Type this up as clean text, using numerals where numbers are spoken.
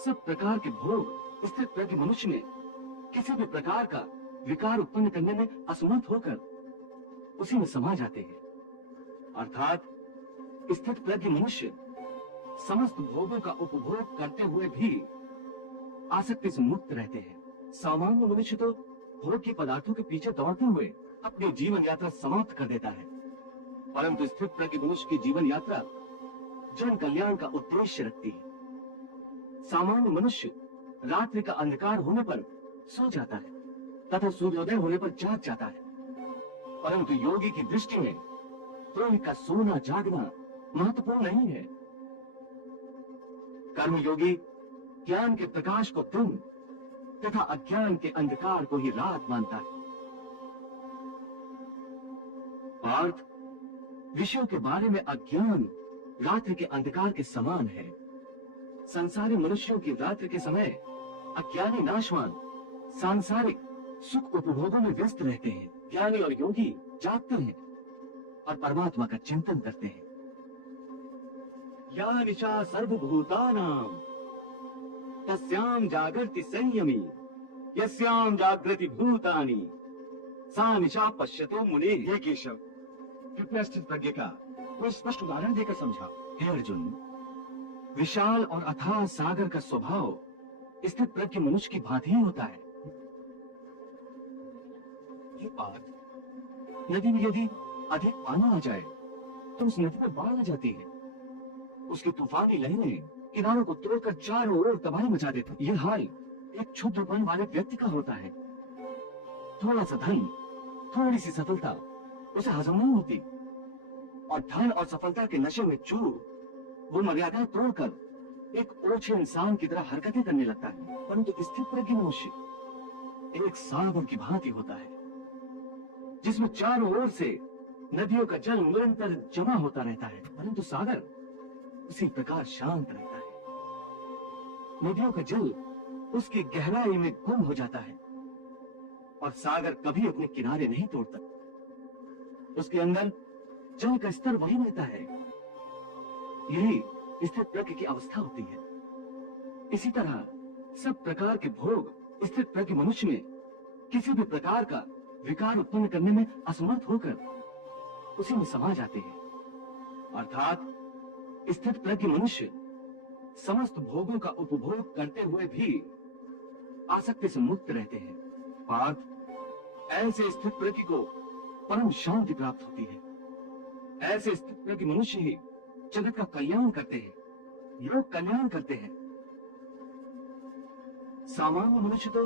सब प्रकार के भोग स्थित प्रज्ञ मनुष्य में किसी भी प्रकार का विकार उत्पन्न करने में असमर्थ होकर उसी में समा जाते हैं। अर्थात स्थित प्रज्ञ मनुष्य समस्त भोगों का उपभोग करते हुए भी आसक्ति से मुक्त रहते हैं। सामान्य मनुष्य तो भोग के पदार्थों के पीछे दौड़ते हुए अपनी जीवन यात्रा समाप्त कर देता है, परंतु स्थित प्रज्ञ मनुष्य की जीवन यात्रा जन कल्याण का उद्देश्य रखती है। सामान्य मनुष्य रात्रि का अंधकार होने पर सो जाता है तथा सूर्योदय होने पर जाग जाता है, परंतु योगी की दृष्टि में कोई का सोना जागना महत्वपूर्ण नहीं है। कर्म योगी ज्ञान के प्रकाश को दिन तथा अज्ञान के अंधकार को ही रात मानता है। पार्थ, विषयों के बारे में अज्ञान रात्रि के अंधकार के समान है। संसारी मनुष्यों की रात्रि के समय अज्ञानी नाशवान सांसारिक सुख उपभोगों में व्यस्त रहते हैं। ज्ञानी और योगी जागते हैं और परमात्मा का चिंतन करते हैं। या निशा सर्वभूतानां तस्यां जागर्ति संयमी यस्यां जागृति भूतानि सा निशा पश्यतो मुने। हे केशव, कृपया स्थित प्रज्ञ का कोई स्पष्ट उदाहरण देकर समझा। हे अर्जुन, विशाल और अथाह सागर का स्वभाव स्थित प्रज्ञ मनुष्य की भांति ही होता है। ये बात, नदी में यदि अधिक पानी आ जाए तो उस नदी में बाढ़ आ जाती है। उसकी तूफानी लहरें किनारों को तोड़कर चारों ओर तबाही मचा देती। यह हाल एक क्षुद्रपन वाले व्यक्ति का होता है। थोड़ा सा धन, थोड़ी सी सफलता उसे हजम नहीं होती और धन और सफलता के नशे में चूर वो मर्यादा तोड़कर एक ओछे इंसान की तरह हरकतें करने लगता है। परंतु स्थित प्रज्ञ मनुष्य एक सागर की भांति होता है जिसमें चारों ओर से नदियों का जल निरंतर जमा होता रहता है, परंतु सागर उसी प्रकार शांत रहता है। नदियों का जल उसकी गहराई में गुम हो जाता है और सागर कभी अपने किनारे नहीं तोड़ता। उसके अंदर जल का स्तर वही रहता है। यही स्थित प्रज्ञ की अवस्था होती है। इसी तरह सब प्रकार के भोग स्थित प्रज्ञ मनुष्य में किसी भी प्रकार का विकार उत्पन्न करने में असमर्थ होकर उसी में समा जाते हैं। अर्थात स्थित प्रज्ञ मनुष्य समस्त भोगों का उपभोग करते हुए भी आसक्ति से मुक्त रहते हैं। पार्थ, ऐसे स्थित प्रज्ञ को परम शांति प्राप्त होती है। ऐसे स्थित प्रज्ञ मनुष्य ही जगत का कल्याण करते हैं, लोक कल्याण करते हैं। सामान्य मनुष्य तो